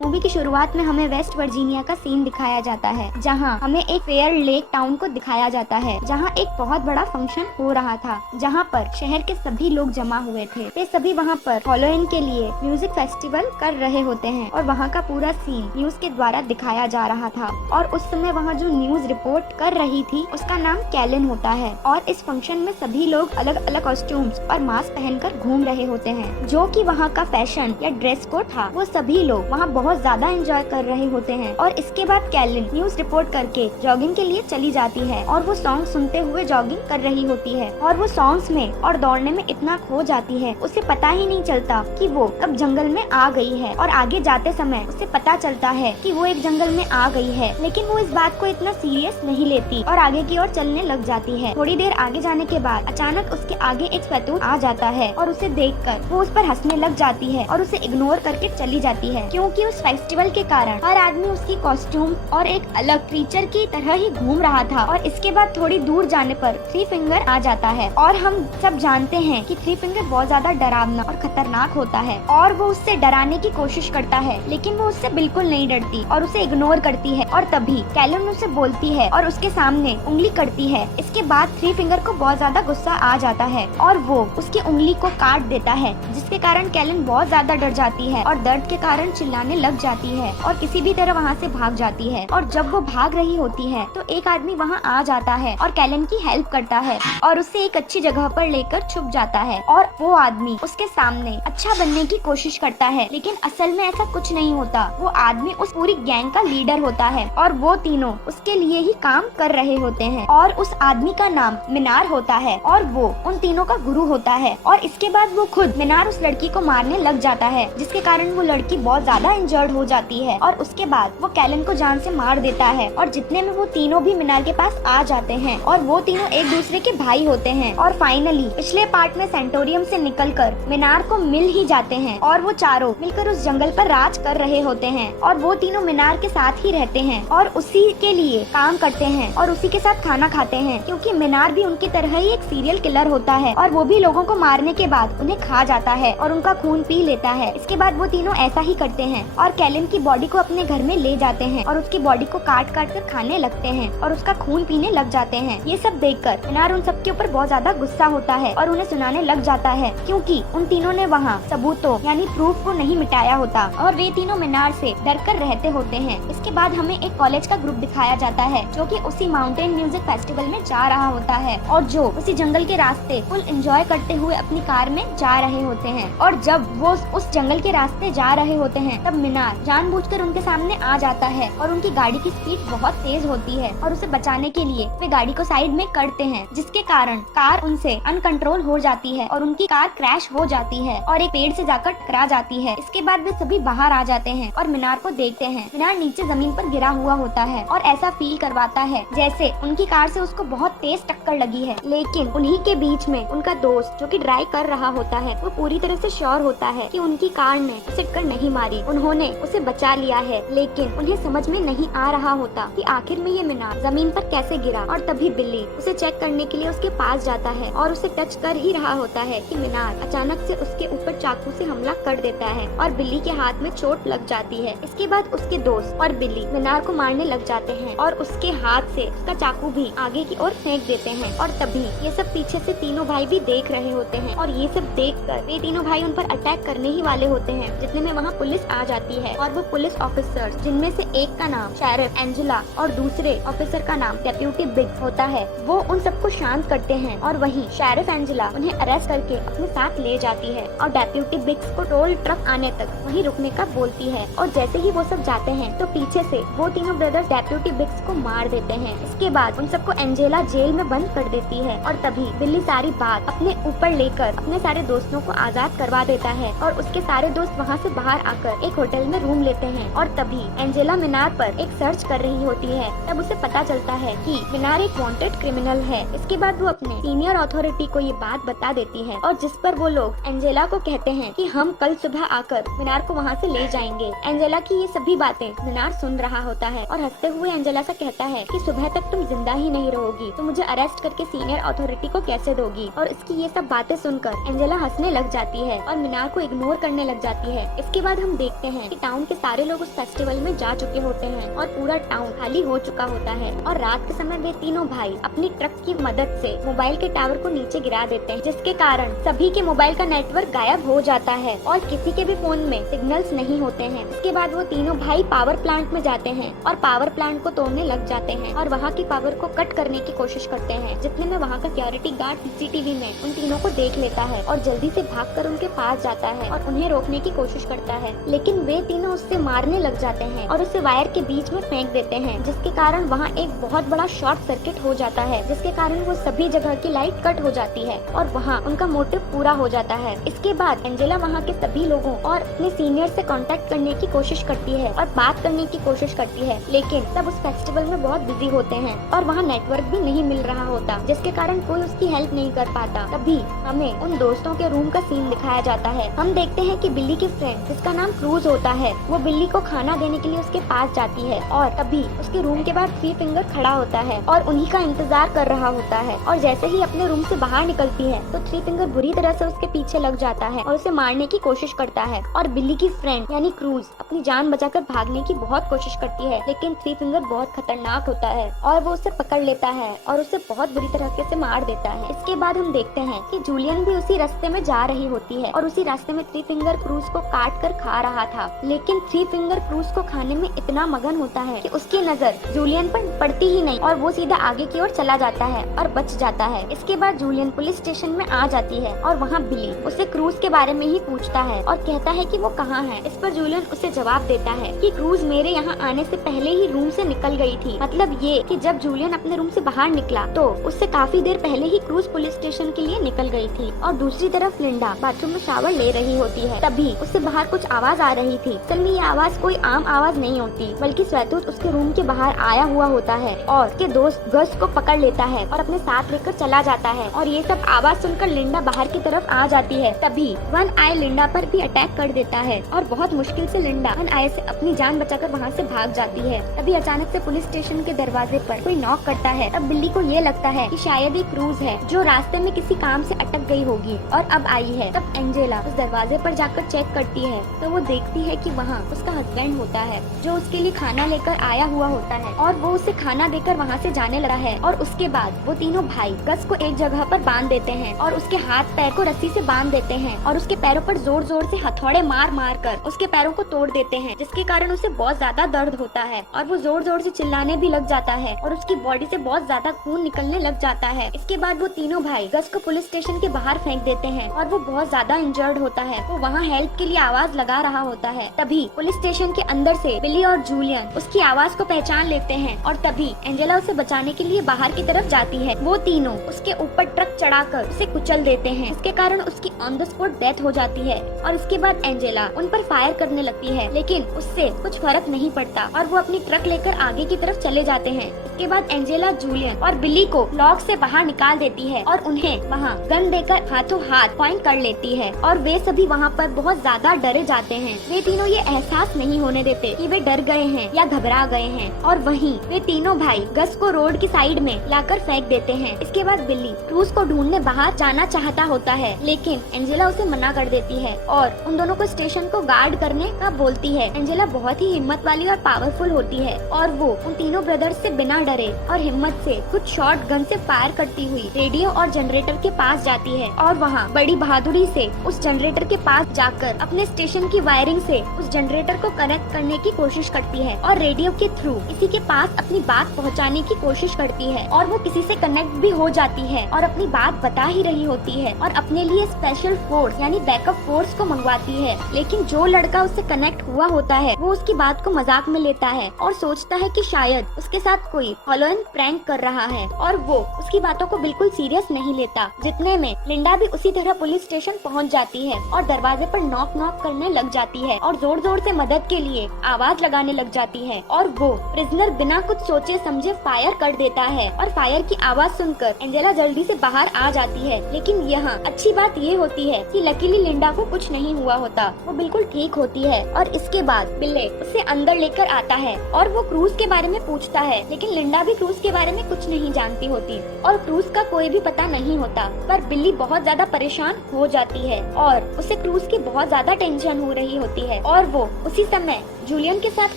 Movie की शुरुआत में हमें वेस्ट वर्जीनिया का सीन दिखाया जाता है, जहां हमें एक फेयर लेक टाउन को दिखाया जाता है, जहां एक बहुत बड़ा फंक्शन हो रहा था, जहां पर शहर के सभी लोग जमा हुए थे। वे सभी वहां पर हॉलोवीन के लिए म्यूजिक फेस्टिवल कर रहे होते हैं और वहां का पूरा सीन न्यूज के द्वारा दिखाया जा रहा था। और उस समय वहां जो न्यूज रिपोर्ट कर रही थी उसका नाम कैलिन होता है। और इस फंक्शन में सभी लोग अलग अलग कॉस्ट्यूम्स और मास्क पहनकर घूम रहे होते हैं, जो कि वहाँ का फैशन या ड्रेस कोड था। वो सभी लोग वहाँ बहुत ज्यादा एंजॉय कर रहे होते हैं। और इसके बाद कैलिन न्यूज रिपोर्ट करके जॉगिंग के लिए चली जाती है और वो सॉन्ग सुनते हुए जॉगिंग कर रही होती है। और वो सॉन्ग्स में और दौड़ने में इतना खो जाती है, उसे पता ही नहीं चलता कि वो कब जंगल में आ गई है। और आगे जाते समय उसे पता चलता है कि वो एक जंगल में आ गई है, लेकिन वो इस बात को इतना सीरियस नहीं लेती और आगे की ओर चलने लग जाती है। थोड़ी देर आगे जाने के बाद अचानक उसके आगे एक सैतूत आ जाता है और उसे देखकर वो उस पर हंसने लग जाती है और उसे इग्नोर करके चली जाती है, क्योंकि उस फेस्टिवल के कारण हर आदमी उसकी कॉस्ट्यूम और एक अलग क्रीचर की तरह ही घूम रहा था। और इसके बाद थोड़ी दूर जाने पर थ्री फिंगर आ जाता है और हम सब जानते हैं कि थ्री फिंगर बहुत ज्यादा डरावना और खतरनाक होता है। और वो उससे डराने की कोशिश करता है, लेकिन वो उससे बिल्कुल नहीं डरती और उसे इग्नोर करती है। और तभी कैलिन उसे बोलती है और उसके सामने उंगली करती है। इसके बाद थ्री फिंगर को बहुत ज्यादा गुस्सा आ जाता है और वो उसकी उंगली को काट देता है, जिसके कारण कैलिन बहुत ज्यादा डर जाती है और दर्द के कारण चिल्लाने लग जाती है और किसी भी तरह वहाँ से भाग जाती है। और जब वो भाग रही होती है तो एक आदमी वहाँ आ जाता है और कैलिन की हेल्प करता है और उसे एक अच्छी जगह पर लेकर छुप जाता है। और वो आदमी उसके सामने अच्छा बनने की कोशिश करता है, लेकिन असल में ऐसा कुछ नहीं होता। वो आदमी उस पूरी गैंग का लीडर होता है और वो तीनों उसके लिए ही काम कर रहे होते हैं। और उस आदमी का नाम मीनार होता है और वो उन तीनों का गुरु होता है। और इसके बाद वो खुद मीनार उस लड़की को मारने लग जाता है, जिसके कारण वो लड़की बहुत ज्यादा इंजर्ड हो जाती है। और उसके बाद वो कैलिन को जान से मार देता है और जितने में वो तीनों भी मीनार के पास आ जाते हैं और वो तीनों एक दूसरे के भाई होते हैं। और फाइनली पिछले पार्ट में सेंटोरियम से निकलकर मीनार को मिल ही जाते हैं और वो चारों मिलकर उस जंगल पर राज कर रहे होते हैं। और वो तीनों मीनार के साथ ही रहते हैं और उसी के लिए काम करते हैं और उसी के साथ खाना खाते हैं, क्योंकि मीनार भी उनकी तरह ही एक सीरियल किलर होता है और वो भी लोगों को मारने के बाद उन्हें खा जाता है और उनका खून पी लेता है। इसके बाद वो तीनों ऐसा ही करते हैं और कैलिन की बॉडी को अपने घर में ले जाते हैं और उसकी बॉडी को काट काट कर खाने लगते हैं और उसका खून पीने लग जाते हैं। ये सब देखकर मीनार उन सबके ऊपर बहुत ज्यादा गुस्सा होता है और उन्हें सुनाने लग जाता है, क्योंकि उन तीनों ने वहाँ सबूतों यानी प्रूफ को नहीं मिटाया होता और वे तीनों मीनार से डरकर रहते होते हैं। इसके बाद हमें एक कॉलेज का ग्रुप दिखाया जाता है, जो कि उसी माउंटेन म्यूजिक फेस्टिवल में जा रहा होता है और जो उसी जंगल के रास्ते फुल एंजॉय करते हुए अपनी कार में जा रहे होते हैं। और जब वो उस जंगल के रास्ते जा रहे होते हैं तब मीनार जानबूझकर उनके सामने आ जाता है और उनकी गाड़ी की स्पीड बहुत तेज होती है और उसे बचाने के लिए वे गाड़ी को साइड में करते हैं, जिसके कारण कार उनसे अनकंट्रोल हो जाती है और उनकी कार क्रैश हो जाती है और एक पेड़ से जाकर टकरा जाती है। इसके बाद वे सभी बाहर आ जाते हैं और मीनार को देखते हैं। मीनार नीचे जमीन पर गिरा हुआ होता है और ऐसा फील करवाता है जैसे उनकी कार से उसको बहुत तेज टक्कर लगी है। लेकिन उन्हीं के बीच में उनका दोस्त जो कि ड्राइव कर रहा होता है, वो पूरी तरह से श्योर होता है कि उनकी कार ने उसे टक्कर नहीं मारी, उन्होंने उसे बचा लिया है। लेकिन उन्हें समझ में नहीं आ रहा होता कि आखिर में ये मीनार जमीन पर कैसे गिरा। और तभी बिल्ली उसे चेक करने के लिए उसके पास जाता है और उसे टच कर ही रहा होता है कि मीनार अचानक से उसके ऊपर चाकू से हमला कर देता है और बिल्ली के हाथ में चोट लग जाती है। इसके बाद उसके दोस्त और बिल्ली मीनार को मारने लग जाते हैं और उसके हाथ से उसका चाकू भी आगे की ओर फेंक देते हैं। और तभी ये सब पीछे से तीनों भाई भी देख रहे होते हैं और ये सब देखकर वे तीनों भाई उन पर अटैक करने ही वाले होते हैं, जितने में वहाँ पुलिस आ जाती है। और वो पुलिस ऑफिसर्स, जिनमें से एक का नाम शेरिफ एंजेला और दूसरे ऑफिसर का नाम डेप्यूटी बिग्स होता है, वो उन सबको शांत करते हैं। और वहीं शेरिफ एंजेला उन्हें अरेस्ट करके अपने साथ ले जाती है और डेप्यूटी बिग्स को टोल ट्रक आने तक वहीं रुकने का बोलती है। और जैसे ही वो सब जाते हैं तो पीछे से वो तीनों ब्रदर्स डेप्यूटी बिग्स को मार देते हैं। इसके बाद उन सबको एंजेला जेल में बंद कर देती है और तभी बिल्ली सारी बात अपने ऊपर लेकर अपने सारे दोस्तों को आजाद करवा देता है और उसके सारे दोस्त वहाँ से बाहर आकर एक होटल में रूम लेते हैं। और तभी एंजेला मीनार पर एक सर्च कर रही होती है, तब उसे पता चलता है कि मीनार एक वांटेड क्रिमिनल है। इसके बाद वो अपने सीनियर अथॉरिटी को ये बात बता देती है और जिस पर वो लोग एंजेला को कहते हैं कि हम कल सुबह आकर मीनार को वहाँ से ले जाएंगे। एंजेला की ये सभी बातें मीनार सुन रहा होता है और हंसते हुए एंजेला से कहता है कि सुबह तक तुम जिंदा ही नहीं रहोगी तो मुझे अरेस्ट करके सीनियर अथॉरिटी को कैसे दोगी। और इसकी ये सब बातें सुनकर एंजेला हंसने लग जाती है और मीनार को इग्नोर करने लग जाती है। इसके बाद हम देखते हैं हैं कि टाउन के सारे लोग उस फेस्टिवल में जा चुके होते हैं और पूरा टाउन खाली हो चुका होता है। और रात के समय वे तीनों भाई अपनी ट्रक की मदद से मोबाइल के टावर को नीचे गिरा देते हैं, जिसके कारण सभी के मोबाइल का नेटवर्क गायब हो जाता है और किसी के भी फोन में सिग्नल्स नहीं होते हैं। इसके बाद वो तीनों भाई पावर प्लांट में जाते हैं और पावर प्लांट को तोड़ने लग जाते हैं और वहाँ की पावर को कट करने की कोशिश करते हैं, जितने में वहाँ का सिक्योरिटी गार्ड सीसीटीवी में उन तीनों को देख लेता है और जल्दी से भागकर उनके पास जाता है और उन्हें रोकने की कोशिश करता है, लेकिन वे तीनों उससे मारने लग जाते हैं और उसे वायर के बीच में फेंक देते हैं, जिसके कारण वहाँ एक बहुत बड़ा शॉर्ट सर्किट हो जाता है, जिसके कारण वो सभी जगह की लाइट कट हो जाती है और वहाँ उनका मोटिव पूरा हो जाता है। इसके बाद एंजेला वहाँ के सभी लोगों और अपने सीनियर से कांटेक्ट करने की कोशिश करती है और बात करने की कोशिश करती है, लेकिन सब उस फेस्टिवल में बहुत बिजी होते हैं और वहाँ नेटवर्क भी नहीं मिल रहा होता, जिसके कारण कोई उसकी हेल्प नहीं कर पाता। तभी हमें उन दोस्तों के रूम का सीन दिखाया जाता है। हम देखते हैं कि बिल्ली की फ्रेंड, जिसका नाम क्रूज होता है, वो बिल्ली को खाना देने के लिए उसके पास जाती है और तभी उसके रूम के बाहर थ्री फिंगर खड़ा होता है और उन्हीं का इंतजार कर रहा होता है और जैसे ही अपने रूम से बाहर निकलती है तो थ्री फिंगर बुरी तरह से उसके पीछे लग जाता है और उसे मारने की कोशिश करता है और बिल्ली की फ्रेंड यानी क्रूज अपनी जान बचाकर भागने की बहुत कोशिश करती है, लेकिन थ्री फिंगर बहुत खतरनाक होता है और वो उसे पकड़ लेता है और उसे बहुत बुरी तरीके से मार देता है। इसके बाद हम देखते हैं कि जूलियन भी उसी रास्ते में जा रही होती है और उसी रास्ते में थ्री फिंगर क्रूज को काट कर खा रहा था, लेकिन थ्री फिंगर क्रूज को खाने में इतना मगन होता है कि उसकी नजर जूलियन पर पड़ती ही नहीं और वो सीधा आगे की ओर चला जाता है और बच जाता है। इसके बाद जूलियन पुलिस स्टेशन में आ जाती है और वहाँ बिली उसे क्रूज के बारे में ही पूछता है और कहता है कि वो कहाँ है। इस पर जूलियन उसे जवाब देता है कि क्रूज मेरे यहाँ आने से पहले ही रूम से निकल गई थी। मतलब ये कि जब जूलियन अपने रूम से बाहर निकला तो उससे काफी देर पहले ही क्रूज पुलिस स्टेशन के लिए निकल गई थी। और दूसरी तरफ लिंडा बाथरूम में शावर ले रही होती है, तभी उससे बाहर कुछ आवाज आ रही थी। असल में ये आवाज कोई आम आवाज नहीं होती, बल्कि स्वैतूत उसके रूम के बाहर आया हुआ होता है और उसके दोस्त गस को पकड़ लेता है और अपने साथ लेकर चला जाता है और ये सब आवाज सुनकर लिंडा बाहर की तरफ आ जाती है। तभी वन आई लिंडा पर भी अटैक कर देता है और बहुत मुश्किल से लिंडा वन आई से अपनी जान बचाकर वहाँ से भाग जाती है। तभी अचानक से पुलिस स्टेशन के दरवाजे पर कोई नॉक करता है। तब बिल्ली को ये लगता है कि शायद ये क्रूज है जो रास्ते में किसी काम से अटक गई होगी और अब आई है। तब एंजेला उस दरवाजे पर जाकर चेक करती है तो वो देखती है कि वहाँ उसका हस्बैंड होता है जो उसके लिए खाना लेकर आया हुआ होता है और वो उसे खाना देकर वहाँ से जाने लगा है। और उसके बाद वो तीनों भाई गस को एक जगह पर बांध देते हैं और उसके हाथ पैर को रस्सी से बांध देते हैं और उसके पैरों पर जोर जोर से हथौड़े मार मार कर उसके पैरों को तोड़ देते हैं, जिसके कारण उसे बहुत ज्यादा दर्द होता है और वो जोर जोर से चिल्लाने भी लग जाता है और उसकी बॉडी से बहुत ज्यादा खून निकलने लग जाता है। इसके बाद वो तीनों भाई गस को पुलिस स्टेशन के बाहर फेंक देते हैं और वो बहुत ज्यादा इंजर्ड होता है। वो वहाँ हेल्प के लिए आवाज लगा रहा होता है। तभी पुलिस स्टेशन के अंदर से बिली और जूलियन उसकी आवाज को पहचान लेते हैं और तभी एंजेला उसे बचाने के लिए बाहर की तरफ जाती है। वो तीनों उसके ऊपर ट्रक चढ़ाकर उसे कुचल देते हैं, इसके कारण उसकी ऑन द स्पॉट डेथ हो जाती है। और इसके बाद एंजेला उन पर फायर करने लगती है, लेकिन उससे कुछ फर्क नहीं पड़ता और वो अपनी ट्रक लेकर आगे की तरफ चले जाते हैं। इसके बाद एंजेला जूलियन और बिली को लॉक से बाहर निकाल देती है और उन्हें वहाँ गन देकर हाथों हाथ पॉइंट कर लेती है और वे सभी वहाँ पर बहुत ज्यादा डरे जाते हैं। वे तीनों ये एहसास नहीं होने देते कि वे डर गए हैं या घबरा गए हैं और वहीं वे तीनों भाई गस को रोड की साइड में लाकर फेंक देते हैं। इसके बाद बिली क्रूज को ढूंढने बाहर जाना चाहता होता है, लेकिन एंजेला उसे मना कर देती है और उन दोनों को स्टेशन को गार्ड करने का बोलती है। एंजेला बहुत ही हिम्मत वाली और पावरफुल होती है और वो उन तीनों ब्रदर्स से बिना डरे और हिम्मत से कुछ शॉट गन से फायर करती हुई रेडियो और जनरेटर के पास जाती है और वहाँ बड़ी बहादुरी से उस जनरेटर के पास जाकर अपने स्टेशन की वायरिंग से उस जनरेटर को कनेक्ट करने की कोशिश करती है और रेडियो के थ्रू किसी के पास अपनी बात पहुँचाने की कोशिश करती है और वो किसी से कनेक्ट भी हो जाती है और अपनी बात बता ही रही होती है और अपने लिए स्पेशल फोर्स यानी बैकअप फोर्स को मंगवाती है। लेकिन जो लड़का उससे कनेक्ट हुआ होता है वो उसकी बात को मजाक में लेता है और सोचता है कि शायद उसके साथ कोई हॉलोएन प्रैंक कर रहा है और वो उसकी बातों को बिल्कुल सीरियस नहीं लेता। जितने में लिंडा भी उसी तरह पुलिस स्टेशन पहुंच जाती है और दरवाजे पर नॉक नॉक करने लग जाती है और जोर जोर से मदद के लिए आवाज लगाने लग जाती है और वो प्रिजनर बिना कुछ सोचे समझे फायर कर देता है और फायर की आवाज सुनकर एंजेला जल्दी से बाहर आ जाती है। लेकिन यहाँ अच्छी बात ये होती है कि लकीली लिंडा को कुछ नहीं हुआ होता, वो बिल्कुल ठीक होती है। और इसके बाद बिल्ले उसे अंदर लेकर आता है और वो क्रूज के बारे में पूछता है, लेकिन लिंडा भी क्रूज के बारे में कुछ नहीं जानती होती और क्रूज का कोई भी पता नहीं होता। पर बिल्ली बहुत ज्यादा परेशान हो जाती है और उसे क्रूज की बहुत ज्यादा टेंशन हो रही होती है है और वो उसी समय जूलियन के साथ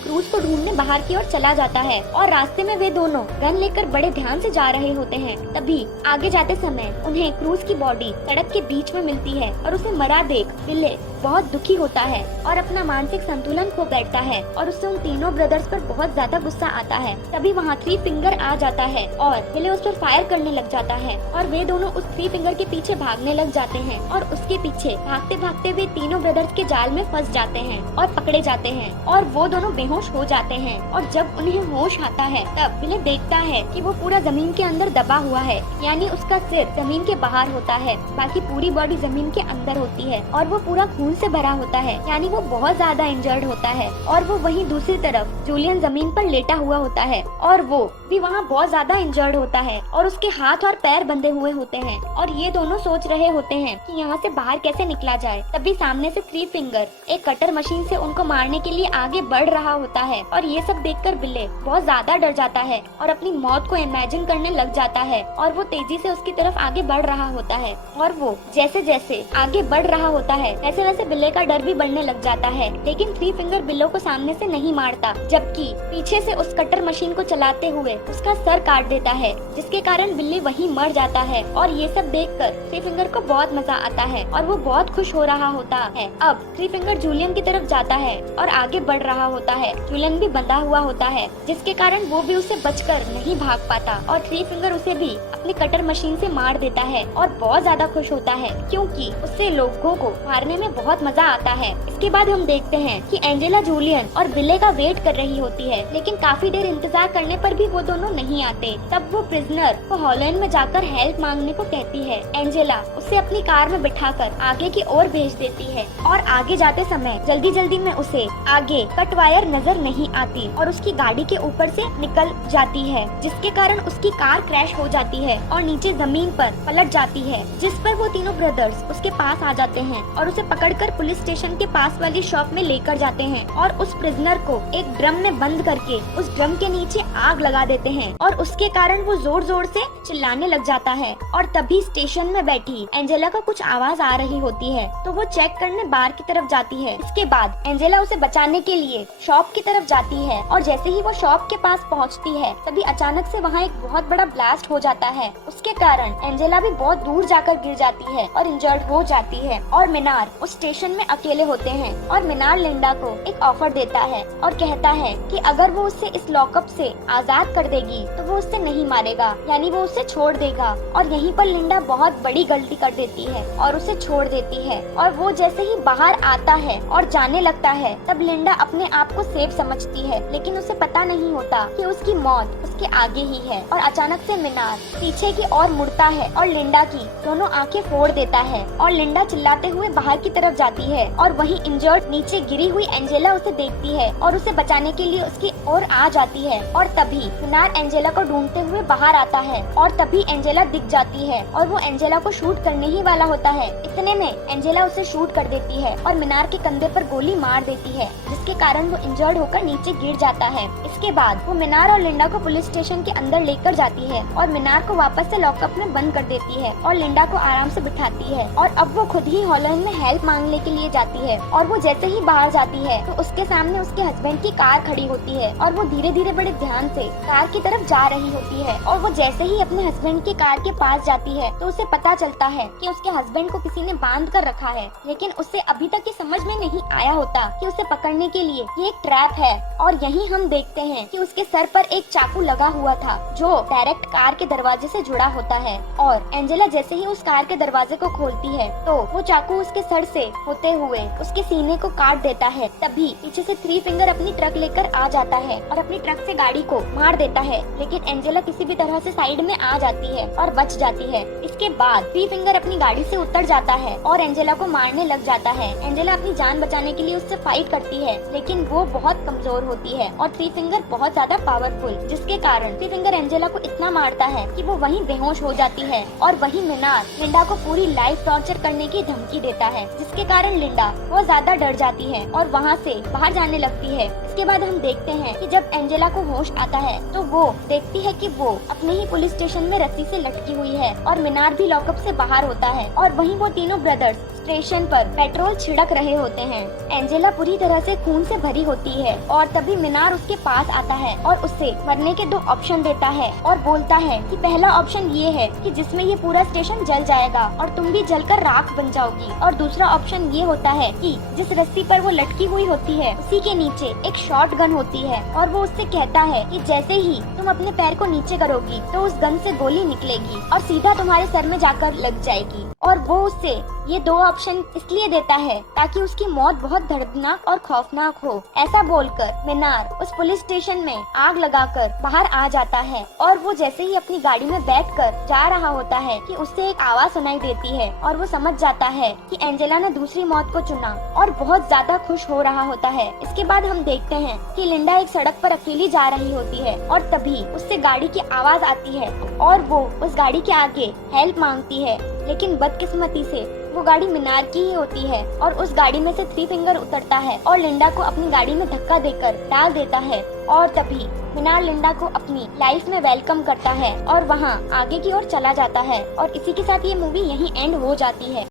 क्रूज को ढूंढने बाहर की ओर चला जाता है और रास्ते में वे दोनों गन लेकर बड़े ध्यान से जा रहे होते हैं। तभी आगे जाते समय उन्हें क्रूज की बॉडी सड़क के बीच में मिलती है और उसे मरा देख बिले बहुत दुखी होता है और अपना मानसिक संतुलन खो बैठता है और उससे उन तीनों ब्रदर्स पर बहुत ज्यादा गुस्सा आता है। तभी वहाँ थ्री फिंगर आ जाता है और बिले उस पर फायर करने लग जाता है और वे दोनों उस थ्री फिंगर के पीछे भागने लग जाते हैं और उसके पीछे भागते भागते वे तीनों ब्रदर्स के जाल में फंस जाते हैं और पकड़े जाते हैं और वो दोनों बेहोश हो जाते हैं। और जब उन्हें होश आता है तब बिले देखता है कि वो पूरा जमीन के अंदर दबा हुआ है, यानी उसका सिर जमीन के बाहर होता है, बाकी पूरी बॉडी जमीन के अंदर होती है और वो पूरा खून से भरा होता है, यानी वो बहुत ज्यादा इंजर्ड होता है। और वो वहीं दूसरी तरफ जूलियन जमीन पर लेटा हुआ होता है और वो भी वहाँ बहुत ज्यादा इंजर्ड होता है और उसके हाथ और पैर बंधे हुए होते हैं और ये दोनों सोच रहे होते हैं कि यहाँ से बाहर कैसे निकला जाए। तभी सामने से थ्री फिंगर एक कटर मशीन से उनको मारने के लिए आगे बढ़ रहा होता है और ये सब देखकर बिले बहुत ज्यादा डर जाता है और अपनी मौत को इमेजिन करने लग जाता है और वो तेजी से उसकी तरफ आगे बढ़ रहा होता है और वो जैसे जैसे आगे बढ़ रहा होता है वैसे वैसे बिल्ले का डर भी बढ़ने लग जाता है। लेकिन थ्री फिंगर बिल्लो को सामने से नहीं मारता, जबकि पीछे से उस कटर मशीन को चलाते हुए उसका सर काट देता है, जिसके कारण बिल्ली वहीं मर जाता है। और ये सब देखकर थ्री फिंगर को बहुत मजा आता है और वो बहुत खुश हो रहा होता है। अब थ्री फिंगर जूलियन की तरफ जाता है और आगे बढ़ रहा होता है। जूलियन भी बंधा हुआ होता है, जिसके कारण वो भी उसे बचकर नहीं भाग पाता और थ्री फिंगर उसे भी अपनी कटर मशीन से मार देता है और बहुत ज्यादा खुश होता है क्योंकि उससे लोगों को मारने में बहुत मजा आता है। इसके बाद हम देखते हैं कि एंजेला जूलियन और बिले का वेट कर रही होती है, लेकिन काफी देर इंतजार करने पर भी वो दोनों नहीं आते। तब वो प्रिजनर को हॉलैंड में जाकर हेल्प मांगने को कहती है। एंजेला उसे अपनी कार में बिठाकर आगे की ओर भेज देती है और आगे जाते समय जल्दी जल्दी में उसे आगे कट वायर नजर नहीं आती और उसकी गाड़ी के ऊपर से निकल जाती है, जिसके कारण उसकी कार क्रैश हो जाती है और नीचे जमीन पर पलट जाती है, जिस पर वो तीनों ब्रदर्स उसके पास आ जाते हैं और उसे पकड़कर पुलिस स्टेशन के पास वाली शॉप में लेकर जाते हैं और उस प्रिजनर को एक ड्रम में बंद करके उस ड्रम के नीचे आग लगा देते हैं और उसके कारण वो जोर जोर से चिल्लाने लग जाता है। और तभी स्टेशन में बैठी एंजेला को कुछ आवाज आ रही होती है, तो वो चेक करने बार की तरफ जाती है। इसके बाद एंजेला उसे बचाने के लिए शॉप की तरफ जाती है और जैसे ही वो शॉप के पास पहुंचती है तभी अचानक से वहाँ एक बहुत बड़ा ब्लास्ट हो जाता है। उसके कारण एंजेला भी बहुत दूर जाकर गिर जाती है और इंजर्ड हो जाती है और मिनार उस स्टेशन में अकेले होते हैं और मिनार लिंडा को एक ऑफर देता है और कहता है कि अगर वो उससे इस लॉकअप से आजाद कर देगी तो वो उससे नहीं मारेगा, यानी वो उसे छोड़ देगा। और यहीं पर लिंडा बहुत बड़ी गलती कर देती है और उसे छोड़ देती है और वो जैसे ही बाहर आता है और जाने लगता है तब लिंडा अपने आप को सेफ समझती है, लेकिन उसे पता नहीं होता कि उसकी मौत उसके आगे ही है। और अचानक से मिनार पीछे की ओर मुड़ता है और लिंडा की दोनों आंखें फोड़ देता है और लिंडा चिल्लाते हुए बाहर की तरफ जाती है और वहीं इंजर्ड नीचे गिरी हुई एंजेला उसे देखती है और उसे बचाने के लिए उसकी ओर आ जाती है। और तभी मिनार एंजेला को ढूंढते हुए बाहर आता है और तभी एंजेला दिख जाती है और वो एंजेला को शूट करने ही वाला होता है। इतने में एंजेला उसे शूट कर देती है और मिनार के कंधे पर गोली मार देती है, जिसके कारण वो इंजर्ड होकर नीचे गिर जाता है। इसके बाद वो मिनार और लिंडा को पुलिस स्टेशन के अंदर लेकर जाती है और मिनार को वापस से लॉकअप में बंद कर देती है और लिंडा को आराम से बिठाती है। और अब वो खुद ही हॉलैंड में हेल्प मांगने के लिए जाती है और वो जैसे ही बाहर जाती है तो उसके सामने उसके हस्बैंड की कार खड़ी होती है और वो धीरे धीरे बड़े ध्यान से कार की तरफ जा रही होती है। और वो जैसे ही अपने हस्बैंड की कार के पास जाती है तो उसे पता चलता है कि उसके हस्बैंड को किसी ने बांध कर रखा है, लेकिन उसे अभी तक ये समझ में नहीं आया होता कि उसे पकड़ने के लिए ये एक ट्रैप है। और यहीं हम देखते हैं कि उसके सर पर एक चाकू लगा हुआ था जो डायरेक्ट कार के दरवाजे से जुड़ा होता है और एंजेला जैसे ही उस कार के दरवाजे को खोलती है तो वो चाकू उसके सर से होते हुए उसके सीने को काट देता है। तभी पीछे से थ्री फिंगर अपनी ट्रक लेकर आ जाता है और अपनी ट्रक से गाड़ी को मार देता है, लेकिन एंजेला किसी भी तरह से साइड में आ जाती है और बच जाती है। इसके बाद थ्री फिंगर अपनी गाड़ी से उतर जाता है और एंजेला को मारने लग जाता है। एंजेला अपनी जान बचाने के लिए उससे फाइट करती है, लेकिन वो बहुत कमजोर होती है और थ्री फिंगर बहुत ज्यादा पावरफुल, जिसके कारण थ्री फिंगर एंजेला को इतना मारता है कि वो वहीं बेहोश हो जाती है। और वहीं मिनार लिंडा को पूरी लाइफ टॉर्चर करने की धमकी देता है, जिसके कारण लिंडा बहुत ज्यादा डर जाती है और वहाँ से बाहर जाने लगती है। इसके बाद हम देखते हैं कि जब एंजेला को होश आता है तो वो देखती है कि वो अपने ही पुलिस स्टेशन में रस्सी से लटकी हुई है और मीनार भी लॉकअप से बाहर होता है और वहीं वो तीनों ब्रदर्स स्टेशन पर पेट्रोल छिड़क रहे होते हैं। एंजेला पूरी तरह से खून से भरी होती है और तभी मीनार उसके पास आता है और उससे मरने के 2 ऑप्शन देता है और बोलता है कि पहला ऑप्शन ये है कि जिसमें ये पूरा स्टेशन जल जाएगा और तुम भी जलकर राख बन जाओगी, और दूसरा ऑप्शन ये होता है कि जिस रस्सी पर वो लटकी हुई होती है उसी के नीचे एक शॉट गन होती है और वो उससे कहता है कि जैसे ही तुम अपने पैर को नीचे करोगी तो उस गन से गोली निकलेगी और सीधा तुम्हारे सर में जाकर लग जाएगी। और वो उससे ये 2 ऑप्शन इसलिए देता है ताकि उसकी मौत बहुत दर्दनाक और खौफनाक हो। ऐसा बोलकर मीनार उस पुलिस स्टेशन में आग लगाकर बाहर आ जाता है और वो जैसे ही अपनी गाड़ी में बैठकर जा रहा होता है कि उससे एक आवाज सुनाई देती है और वो समझ जाता है कि एंजेला ने दूसरी मौत को चुना और बहुत ज्यादा खुश हो रहा होता है। इसके बाद हम देखते हैं कि लिंडा एक सड़क पर अकेली जा रही होती है और तभी उससे गाड़ी की आवाज आती है और वो उस गाड़ी के आगे हेल्प मांगती है, लेकिन बदकिस्मती से वो गाड़ी मीनार की ही होती है और उस गाड़ी में से 3 फिंगर उतरता है और लिंडा को अपनी गाड़ी में धक्का देकर डाल देता है और तभी मीनार लिंडा को अपनी लाइफ में वेलकम करता है और वहाँ आगे की ओर चला जाता है और इसी के साथ ये मूवी यहीं एंड हो जाती है।